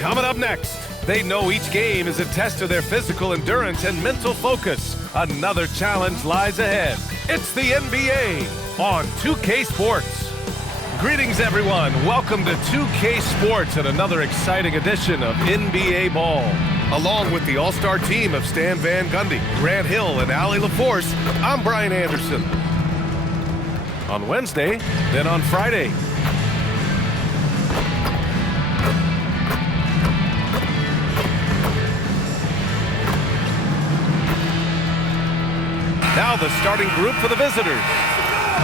Coming up next, they know each game is a test of their physical endurance and mental focus. Another challenge lies ahead. It's the NBA on 2K Sports. Greetings, everyone. Welcome to 2K Sports and another exciting edition of NBA Ball. Along with the all-star team of Stan Van Gundy, Grant Hill, and Allie LaForce, I'm Brian Anderson. On Wednesday, then on Friday. Now the starting group for the visitors.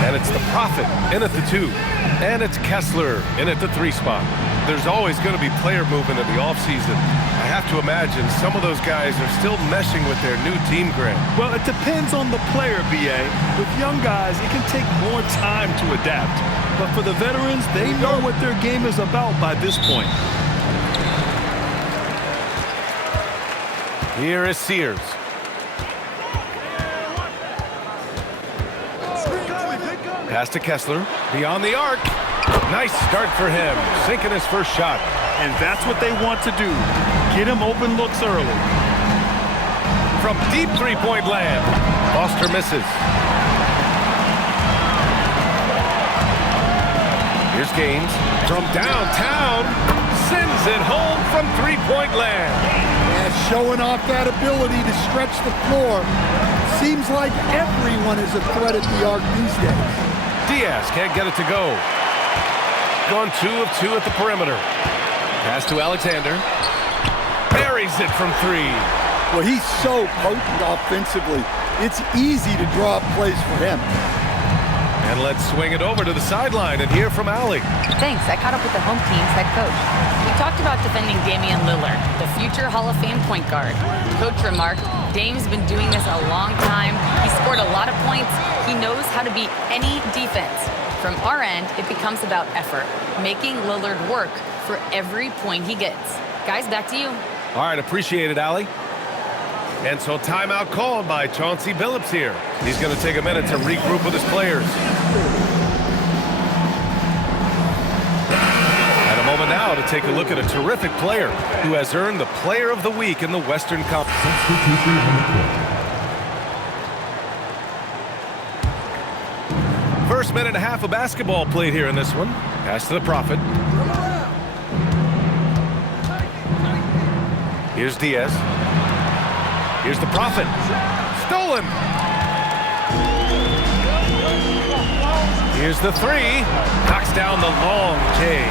And it's the Prophet in at the 2. And it's Kessler in at the 3 spot. There's always going to be player movement in the offseason. I have to imagine some of those guys are still meshing with their new team, Grant. Well, it depends on the player, B.A. With young guys, it can take more time to adapt. But for the veterans, they know what their game is about by this point. Here is Sears. Pass to Kessler, beyond the arc. Nice start for him, sinking his first shot. And that's what they want to do. Get him open looks early. From deep three-point land, Foster misses. Here's Gaines from downtown, sends it home from three-point land. Yeah, showing off that ability to stretch the floor. Seems like everyone is a threat at the arc these days. Diaz can't get it to go. Gone 2 of 2 at the perimeter. Pass to Alexander. Buries it from 3. Well, he's so potent offensively. It's easy to draw up plays for him. And let's swing it over to the sideline and hear from Allie. Thanks. I caught up with the home team's head coach. We talked about defending Damian Lillard, the future Hall of Fame point guard. Coach remarked, Dame's been doing this a long time. He scored a lot of points. He knows how to beat any defense. From our end, it becomes about effort, making Lillard work for every point he gets. Guys, back to you. All right, appreciate it, Allie. And so timeout called by Chauncey Billups here. He's going to take a minute to regroup with his players. And a moment now to take a look at a terrific player who has earned the Player of the Week in the Western Conference. First minute and a half of basketball played here in this one. Pass to the Prophet. Here's Diaz. Here's the Prophet. Stolen. Here's the 3. Knocks down the long K.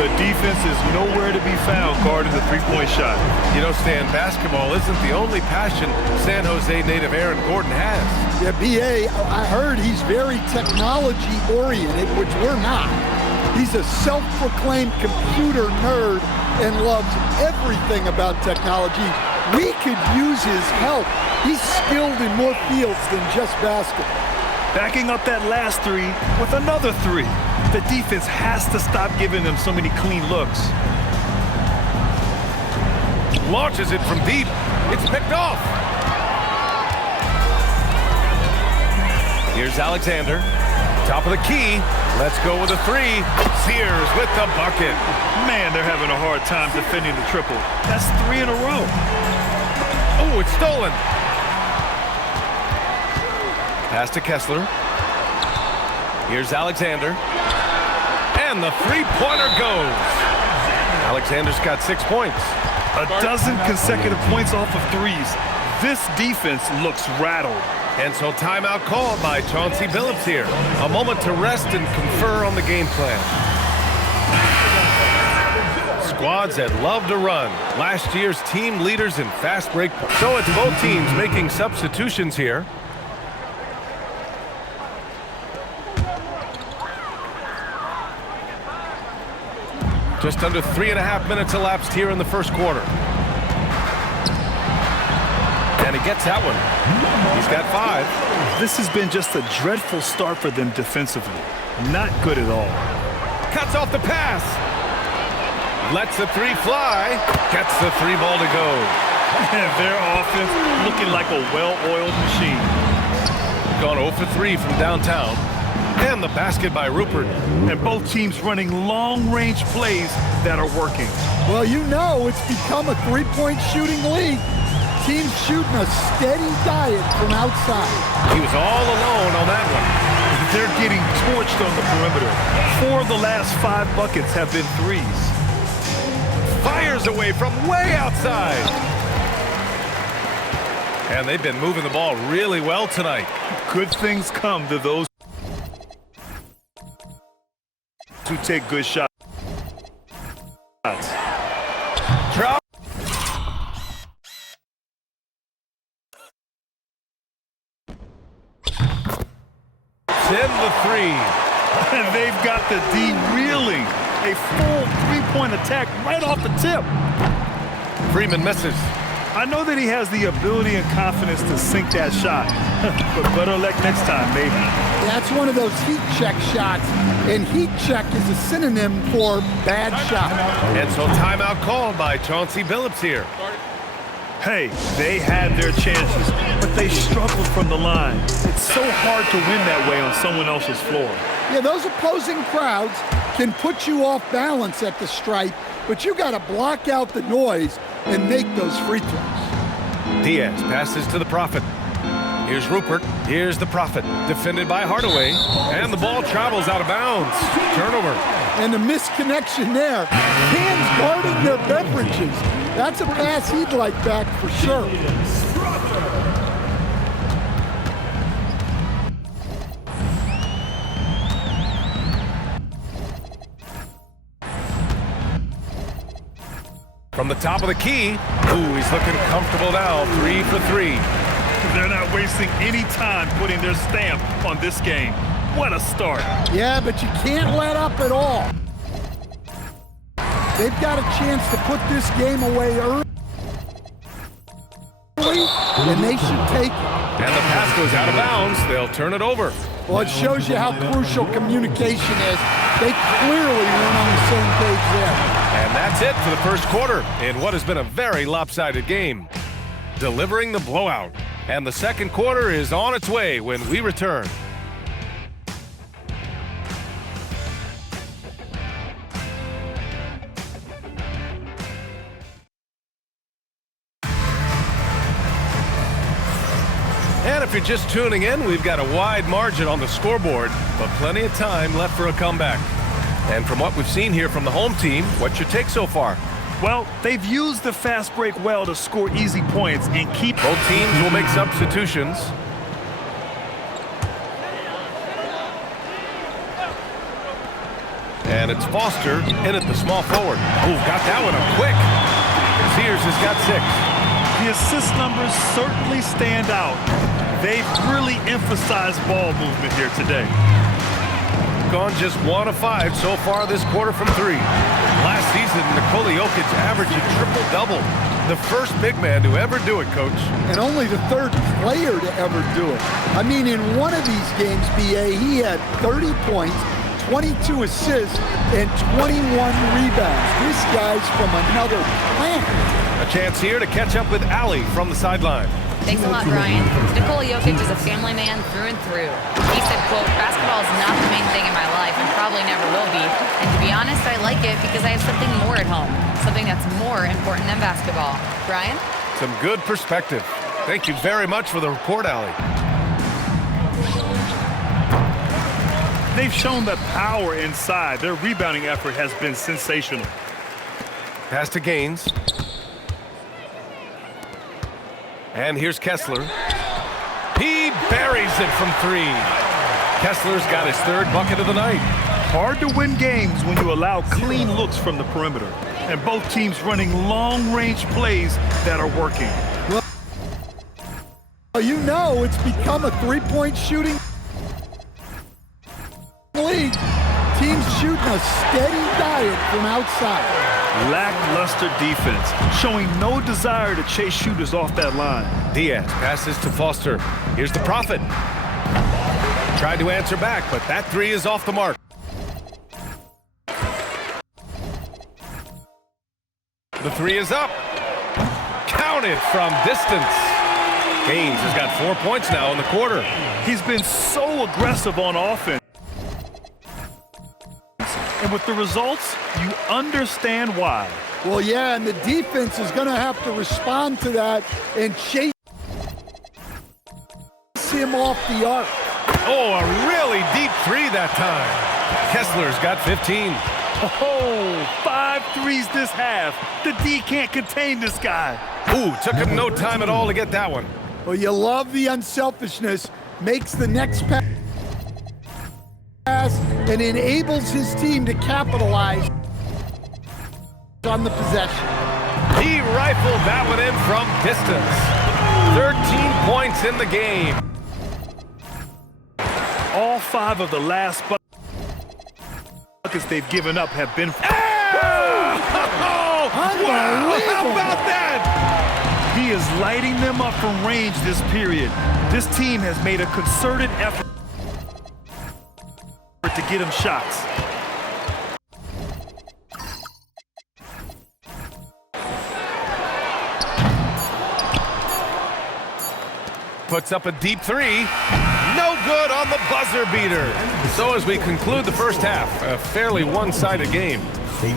The defense is nowhere to be found guarding the three-point shot. You know, Stan, basketball isn't the only passion San Jose native Aaron Gordon has. Yeah, B.A., I heard he's very technology-oriented, which we're not. He's a self-proclaimed computer nerd and loves everything about technology. We could use his help. He's skilled in more fields than just basketball. Backing up that last 3 with another 3. The defense has to stop giving them so many clean looks. Launches it from deep. It's picked off. Here's Alexander. Top of the key. Let's go with a 3. Sears with the bucket. Man, they're having a hard time defending the triple. That's 3 in a row. Oh, it's stolen. Pass to Kessler. Here's Alexander. And the three-pointer goes. Alexander's got 6 points. A dozen consecutive points off of 3s. This defense looks rattled. And so timeout called by Chauncey Billups here. A moment to rest and confer on the game plan. Squads that love to run. Last year's team leaders in fast break. So it's both teams making substitutions here. Just under 3.5 minutes elapsed here in the first quarter. And he gets that one. He's got 5. This has been just a dreadful start for them defensively. Not good at all. Cuts off the pass. Lets the 3 fly. Gets the 3 ball to go. And their offense looking like a well-oiled machine. Gone 0 for 3 from downtown. And the basket by Rupert. And both teams running long-range plays that are working. Well, you know it's become a three-point shooting league. Teams shooting a steady diet from outside. He was all alone on that one. They're getting torched on the perimeter. 4 of the last 5 buckets have been threes. Fires away from way outside. And they've been moving the ball really well tonight. Good things come to those who take good shots. Drop. In the three. And they've got the D reeling. A full three-point attack right off the tip. Freeman misses. I know that he has the ability and confidence to sink that shot. But better luck next time, maybe. That's one of those heat check shots. And heat check is a synonym for bad shot. And so timeout called by Chauncey Billups here. Hey, they had their chances, but they struggled from the line. It's so hard to win that way on someone else's floor. Yeah, those opposing crowds can put you off balance at the stripe, but you got to block out the noise and make those free throws. Diaz passes to the Prophet. Here's Rupert. Here's the Prophet. Defended by Hardaway. And the ball travels out of bounds. Turnover. And the misconnection there. Hands guarding their beverages. That's a pass he'd like back for sure. From the top of the key. Ooh, he's looking comfortable now. 3 for 3. They're not wasting any time putting their stamp on this game. What a start. Yeah, but you can't let up at all. They've got a chance to put this game away early, and they should take it. And the pass goes out of bounds. They'll turn it over. Well, it shows you how crucial communication is. They clearly weren't on the same page there. And that's it for the first quarter in what has been a very lopsided game. Delivering the blowout. And the second quarter is on its way when we return. And if you're just tuning in, we've got a wide margin on the scoreboard, but plenty of time left for a comeback. And from what we've seen here from the home team, what's your take so far? Well, they've used the fast break well to score easy points and keep... Both teams will make substitutions. And it's Foster in at the small forward. Oh, got that one up quick. Sears has got 6. The assist numbers certainly stand out. They've really emphasized ball movement here today. Gone just 1 of 5 so far this quarter from 3. Last season, Nikola Jokic averaged a triple-double. The first big man to ever do it, Coach. And only the third player to ever do it. I mean, in one of these games, B.A., he had 30 points, 22 assists, and 21 rebounds. This guy's from another planet. A chance here to catch up with Allie from the sideline. Thanks a lot, Brian. Nikola Jokic is a family man through and through. He said, quote, basketball is not the main thing in my life and probably never will be. And to be honest, I like it because I have something more at home, something that's more important than basketball. Brian? Some good perspective. Thank you very much for the report, Allie. They've shown the power inside. Their rebounding effort has been sensational. Pass to Gaines. And here's Kessler. He buries it from 3. Kessler's got his 3rd bucket of the night. Hard to win games when you allow clean looks from the perimeter. And both teams running long-range plays that are working. Well, you know it's become a three-point shooting league. Teams shooting a steady diet from outside. Lackluster defense, showing no desire to chase shooters off that line. Diaz passes to Foster. Here's the Prophet. Tried to answer back, but that 3 is off the mark. The 3 is up. Counted from distance. Gaines has got 4 points now in the quarter. He's been so aggressive on offense. And with the results, you understand why. Well, yeah, and the defense is going to have to respond to that and chase him off the arc. Oh, a really deep three that time. Kessler's got 15. Oh, 5 threes this half. The D can't contain this guy. Ooh, took him no time at all to get that one. Well, you love the unselfishness, makes the next pass and enables his team to capitalize on the possession. He rifled that one in from distance. 13 points in the game. All 5 of the last buckets they've given up have been... Oh! Wow! How about that? He is lighting them up from range this period. This team has made a concerted effort to get him shots. Puts up a deep three. No good on the buzzer beater. So as we conclude the first half, a fairly one-sided game,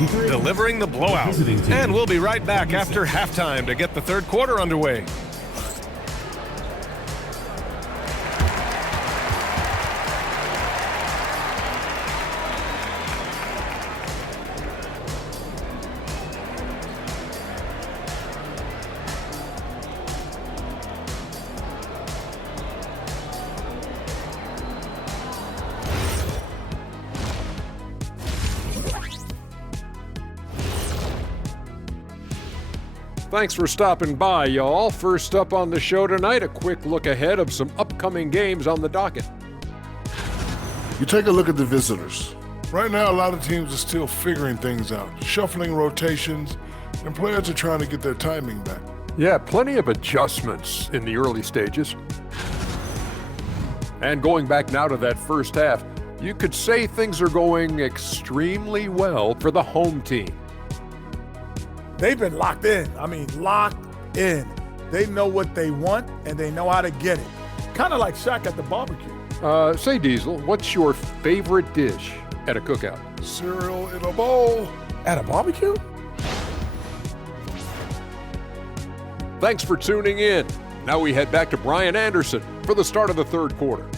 delivering the blowout. And we'll be right back after halftime to get the third quarter underway. Thanks for stopping by, y'all. First up on the show tonight, a quick look ahead of some upcoming games on the docket. You take a look at the visitors. Right now, a lot of teams are still figuring things out, shuffling rotations, and players are trying to get their timing back. Yeah, plenty of adjustments in the early stages. And going back now to that first half, you could say things are going extremely well for the home team. They've been locked in. I mean, locked in. They know what they want, and they know how to get it. Kind of like Shaq at the barbecue. Say, Diesel, what's your favorite dish at a cookout? Cereal in a bowl. At a barbecue? Thanks for tuning in. Now we head back to Brian Anderson for the start of the third quarter.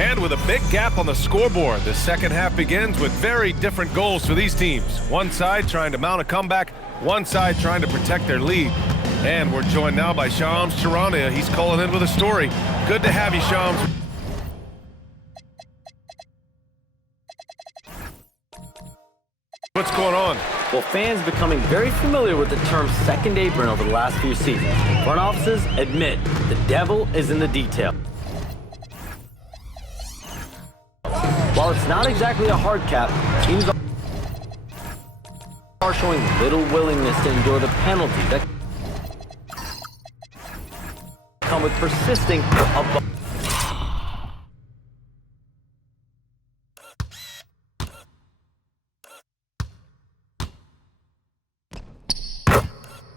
And with a big gap on the scoreboard, the second half begins with very different goals for these teams. One side trying to mount a comeback, one side trying to protect their lead. And we're joined now by Shams Charania. He's calling in with a story. Good to have you, Shams. What's going on? Well, fans becoming very familiar with the term second apron over the last few seasons. Front offices admit the devil is in the detail. While it's not exactly a hard cap, teams are showing little willingness to endure the penalties that come with persisting above.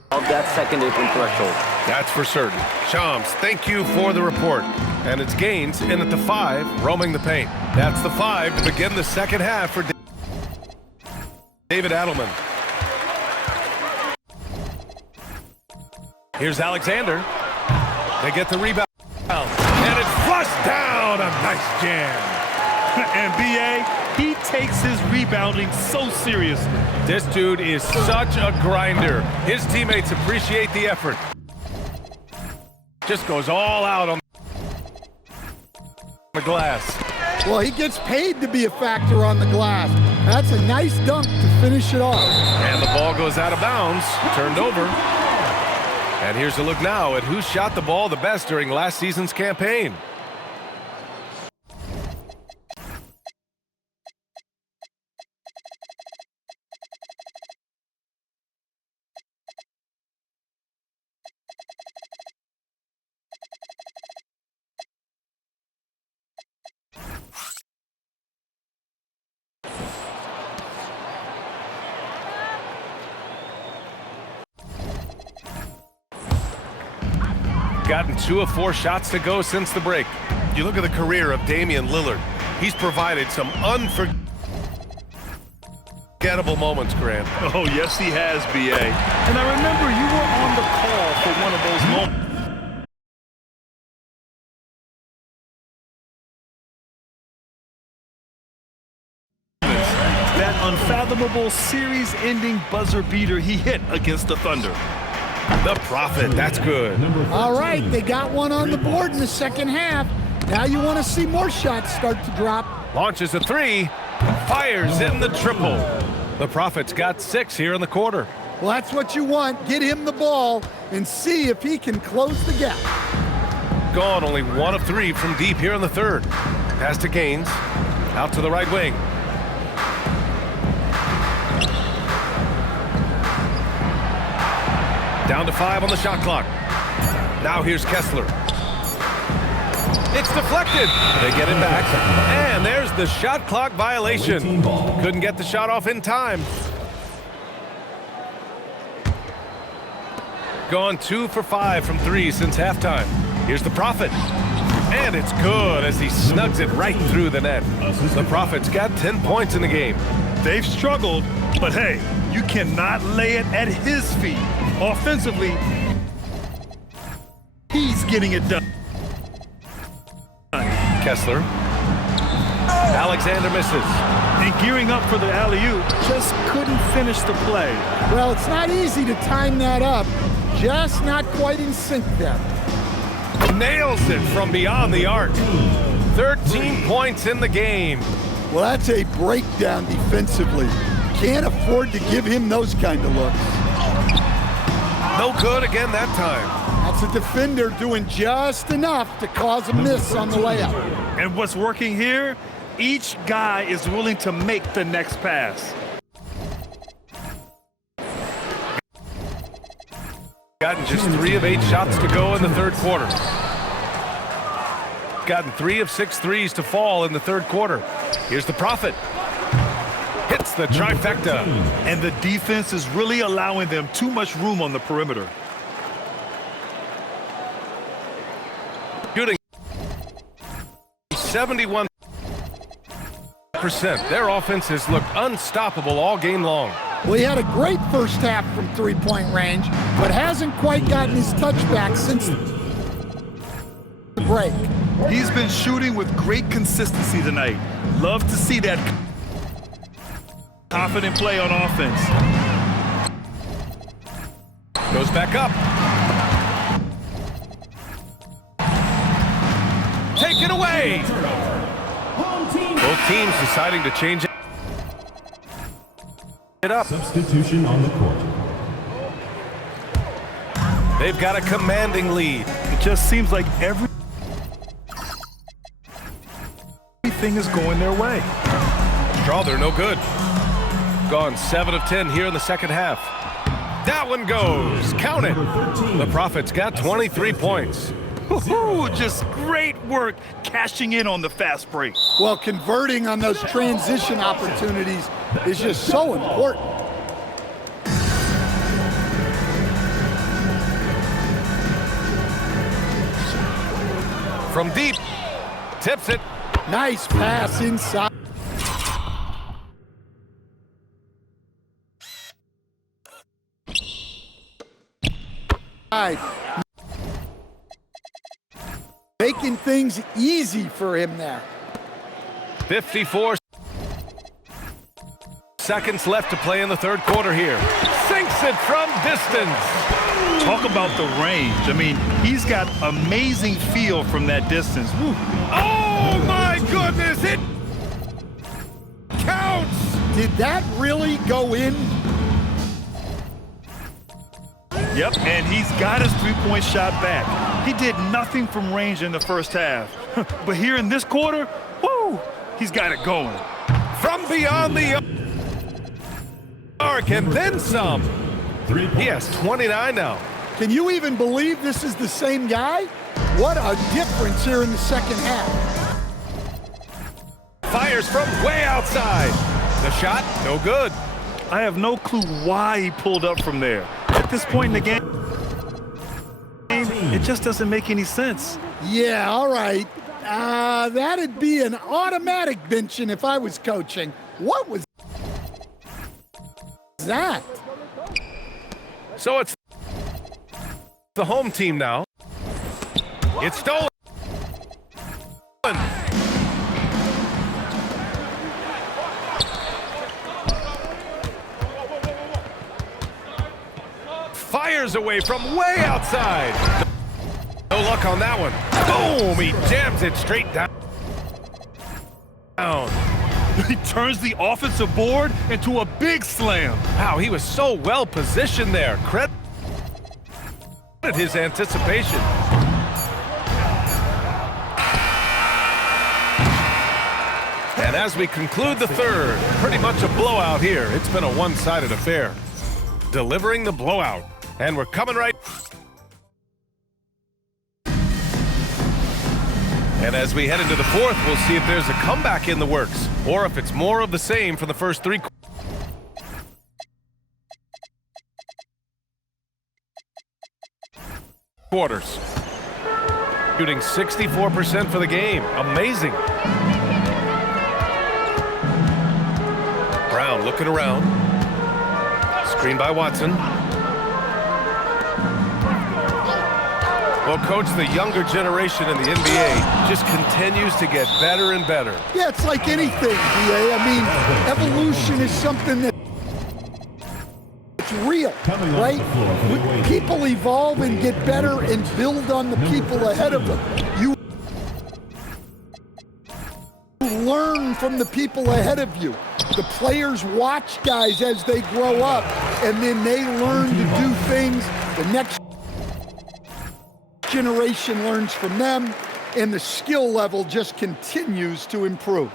Of that second apron threshold. That's for certain. Shams, thank you for the report. And it's Gaines in at the 5, roaming the paint. That's the 5 to begin the second half for David Adelman. Here's Alexander. They get the rebound. And it's flushed down. A nice jam. And B.A., he takes his rebounding so seriously. This dude is such a grinder. His teammates appreciate the effort. Just goes all out on the glass. Well, he gets paid to be a factor on the glass. That's a nice dunk to finish it off. And the ball goes out of bounds, turned over. And here's a look now at who shot the ball the best during last season's campaign. gotten 2 of 4 shots to go since the break. You look at the career of Damian Lillard. He's provided some unforgettable moments, Grant. Oh, yes, he has, B.A. And I remember you were on the call for one of those moments. That unfathomable series-ending buzzer beater he hit against the Thunder. The Prophet, that's good. All right, they got one on the board in the second half. Now you want to see more shots start to drop. Launches a 3, fires in the triple. The Prophet's got 6 here in the quarter. Well, that's what you want. Get him the ball and see if he can close the gap. Gone only 1 of 3 from deep here in the third. Pass to Gaines, out to the right wing. Down to 5 on the shot clock. Now here's Kessler. It's deflected. They get it back. And there's the shot clock violation. Couldn't get the shot off in time. Gone 2 for 5 from 3 since halftime. Here's the Prophet. And it's good as he snugs it right through the net. The Prophet's got 10 points in the game. They've struggled, but hey, you cannot lay it at his feet. Offensively, he's getting it done. Kessler. Alexander misses. And gearing up for the alley-oop, just couldn't finish the play. Well, it's not easy to time that up. Just not quite in sync there. Nails it from beyond the arc. 13 points in the game. Well, that's a breakdown defensively. Can't afford to give him those kind of looks. No good again that time. That's a defender doing just enough to cause a miss on the layup. And what's working here? Each guy is willing to make the next pass. Gotten just 3 of 8 shots to go in the third quarter. Gotten 3 of 6 threes to fall in the third quarter. Here's the Prophet. Hits the trifecta. And the defense is really allowing them too much room on the perimeter. Shooting 71%. Their offense has looked unstoppable all game long. Well, he had a great first half from three-point range, but hasn't quite gotten his touchback since the break. He's been shooting with great consistency tonight. Love to see that confident play on offense. Goes back up. Taken away. Both teams deciding to change it up. Substitution on the court. They've got a commanding lead. It just seems like everything is going their way. Draw, they're no good. Gone 7 of 10 here in the second half. That one goes. Count it. The Prophet's got 23 points. Just great work cashing in on the fast break. Well, converting on those transition opportunities is just so important. From deep, tips it. Nice pass inside. Making things easy for him there. 54 seconds left to play in the third quarter here. Sinks it from distance. Talk about the range. I mean, he's got amazing feel from that distance. Woo. Oh my goodness, it counts. Did that really go in? Yep, and he's got his three-point shot back. He did nothing from range in the first half. But here in this quarter, woo, he's got it going. From beyond the arc and then some. He has 29 now. Can you even believe this is the same guy? What a difference here in the second half. Fires from way outside. The shot, no good. I have no clue why he pulled up from there. At this point in the game, It just doesn't make any sense. Yeah, all right. That'd be an automatic benching if I was coaching. What was that? So it's the home team now. It's stolen. Fires away from way outside. No luck on that one. Boom! He jams it straight down. He turns the offensive board into a big slam. Wow, he was so well positioned there. Credit his anticipation. And as we conclude the third, pretty much a blowout here. It's been a one-sided affair. Delivering the blowout. And we're coming right. And as we head into the fourth, we'll see if there's a comeback in the works, or if it's more of the same for the first three quarters. Shooting 64% for the game. Amazing. Brown looking around. Screen by Watson. Well, Coach, the younger generation in the NBA just continues to get better and better. Yeah, it's like anything, BA. I mean, evolution is something that's real, right? People evolve and get better and build on the people ahead of them. You learn from the people ahead of you. The players watch guys as they grow up, and then they learn to do things the next generation learns from them, and the skill level just continues to improve.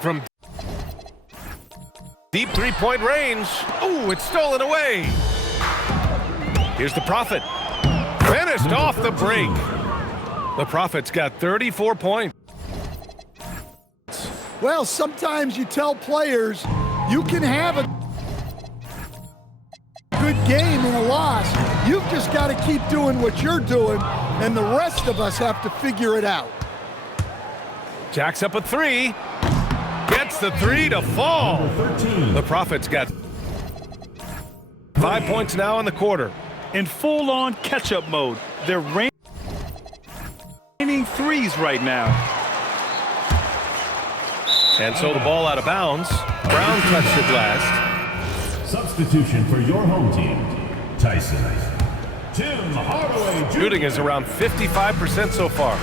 From deep three-point range. Ooh, it's stolen away. Here's the Prophet. Finished off the break. The Prophet's got 34 points. Well, sometimes you tell players you can have a good game in a loss. You've just got to keep doing what you're doing, and the rest of us have to figure it out. Jacks up a three. Gets the three to fall. The Prophet's got 5 points now in the quarter. In full-on catch-up mode, they're raining threes right now. And so the ball out of bounds. Brown touched it last. Substitution for your home team, Tyson. Tim Hardaway Jr. Shooting is around 55% so far.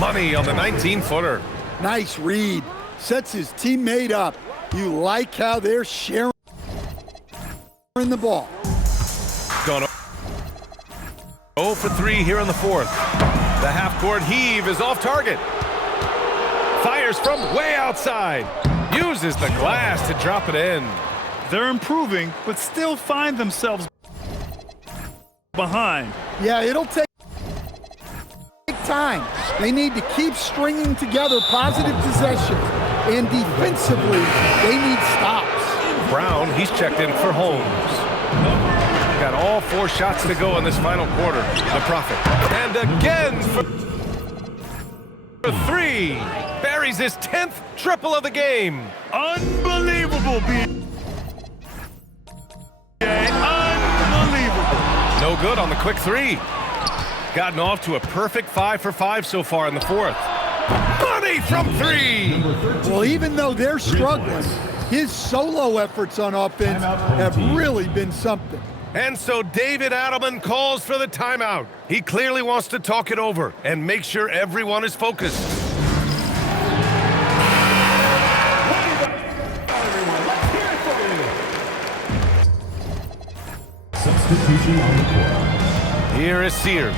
Money on the 19-footer. Nice read. Sets his teammate up. You like how they're sharing the ball. Gonna 0 for 3 here in the fourth. The half-court heave is off target. Fires from way outside. Uses the glass to drop it in. They're improving, but still find themselves behind. Yeah, it'll take time. They need to keep stringing together positive possessions, and defensively, they need stops. Brown, he's checked in for Holmes. Got all 4 shots to go in this final quarter. The Prophet. And again for 3. Buries his 10th triple of the game. Unbelievable, Unbelievable. No good on the quick 3. Gotten off to a perfect 5 for 5 so far in the fourth. Money from 3. Well, even though they're struggling, his solo efforts on offense have really been something. And so David Adelman calls for the timeout. He clearly wants to talk it over and make sure everyone is focused. Substitution on the court. Here is Sears.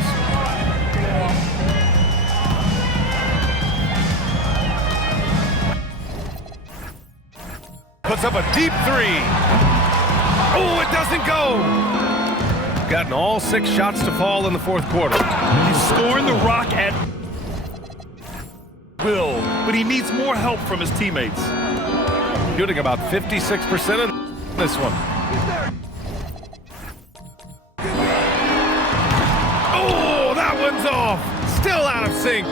Puts up a deep 3. Oh, it doesn't go. Gotten all 6 shots to fall in the fourth quarter. He's scoring the rock at will, but he needs more help from his teammates. shooting about 56% in this one. Oh, that one's off. Still out of sync.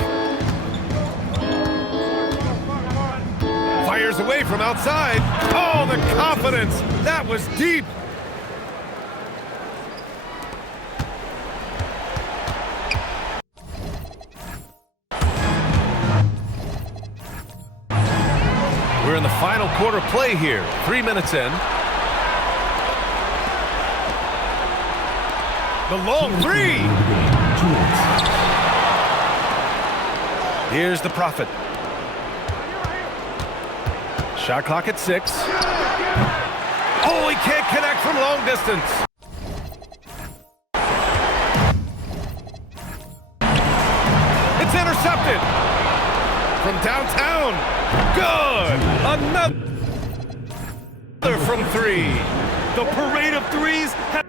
Fires away from outside. Oh, the confidence. That was deep. We're in the final quarter play here. 3 minutes in. The long three. Here's the Prophet. Shot clock at 6. Oh, he can't connect from long distance. It's intercepted. From downtown. Good. Another from 3. The parade of threes has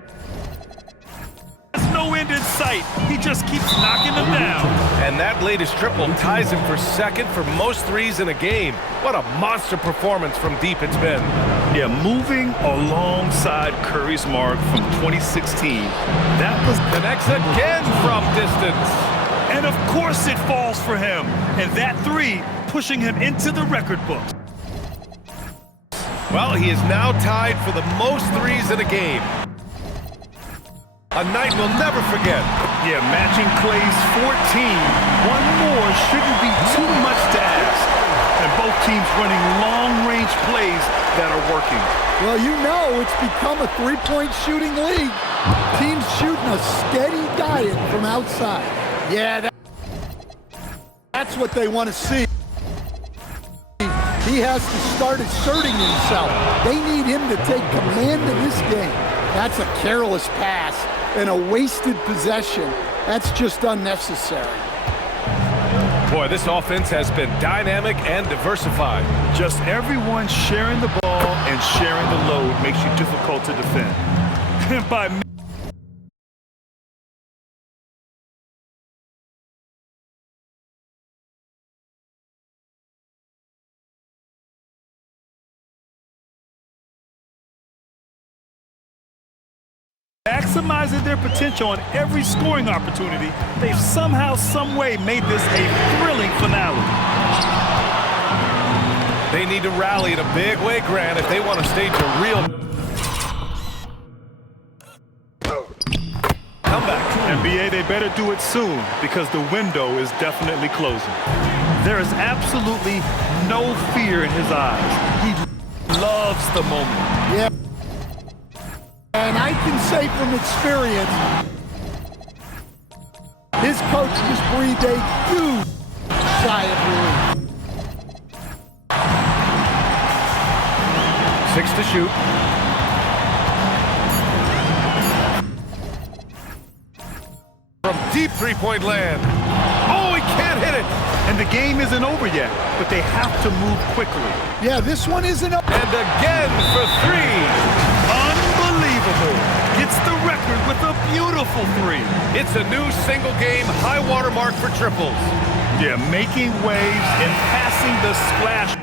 no end in sight. He just keeps knocking them down. And that latest triple ties him for second for most threes in a game. What a monster performance from deep it's been. Yeah, moving alongside Curry's mark from 2016. That was Connects again from distance. And of course it falls for him. And that three pushing him into the record books. Well, he is now tied for the most threes in a game. A night we'll never forget. Yeah, matching Clay's 14. One more shouldn't be too much to ask. And both teams running long-range plays that are working. Well, you know it's become a three-point shooting league. Teams shooting a steady diet from outside. Yeah, that's what they want to see. He has to start asserting himself. They need him to take command of this game. That's a careless pass and a wasted possession. That's just unnecessary. Boy, this offense has been dynamic and diversified. Just everyone sharing the ball and sharing the load makes you difficult to defend. By maximizing their potential on every scoring opportunity, they've somehow, some way made this a thrilling finale. They need to rally in a big way, Grant, if they want to stage a real comeback. NBA, they better do it soon because the window is definitely closing. There is absolutely no fear in his eyes. He loves the moment. Yeah. And I can say from experience, his coach just breathed a huge sigh of relief. 6 to shoot. From deep three-point land. Oh, he can't hit it. And the game isn't over yet, but they have to move quickly. Yeah, this one isn't up. And again for 3. Unbelievable. Gets the record with a beautiful 3. It's a new single-game high-water mark for triples. Yeah, making waves and passing the splash.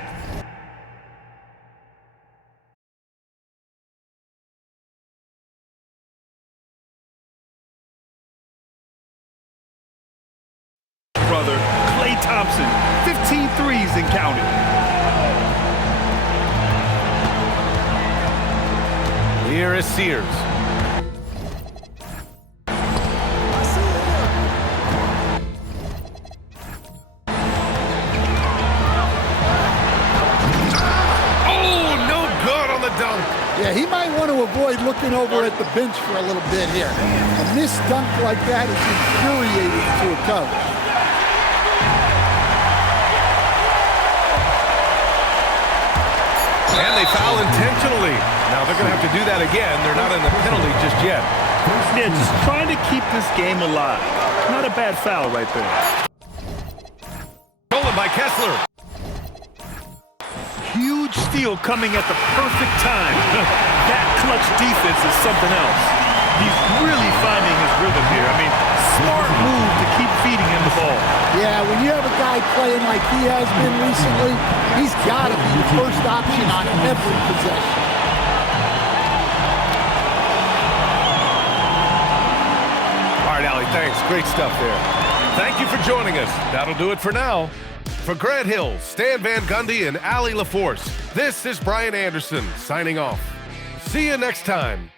Brother, Klay Thompson, 15 threes and counting. Here is Sears. Oh, no good on the dunk. Yeah, he might want to avoid looking over at the bench for a little bit here. A missed dunk like that is infuriating to a coach. And they foul intentionally. Now they're going to have to do that again. They're not in the penalty just yet. Yeah, just trying to keep this game alive. Not a bad foul right there. Stolen by Kessler. Huge steal coming at the perfect time. That clutch defense is something else. He's really finding his rhythm here. I mean, smart move to keep feeding him the ball. Yeah, when you have a guy playing like he has been recently, he's got to be the first option on every possession. All right, Allie, thanks. Great stuff there. Thank you for joining us. That'll do it for now. For Grant Hill, Stan Van Gundy, and Allie LaForce, this is Brian Anderson signing off. See you next time.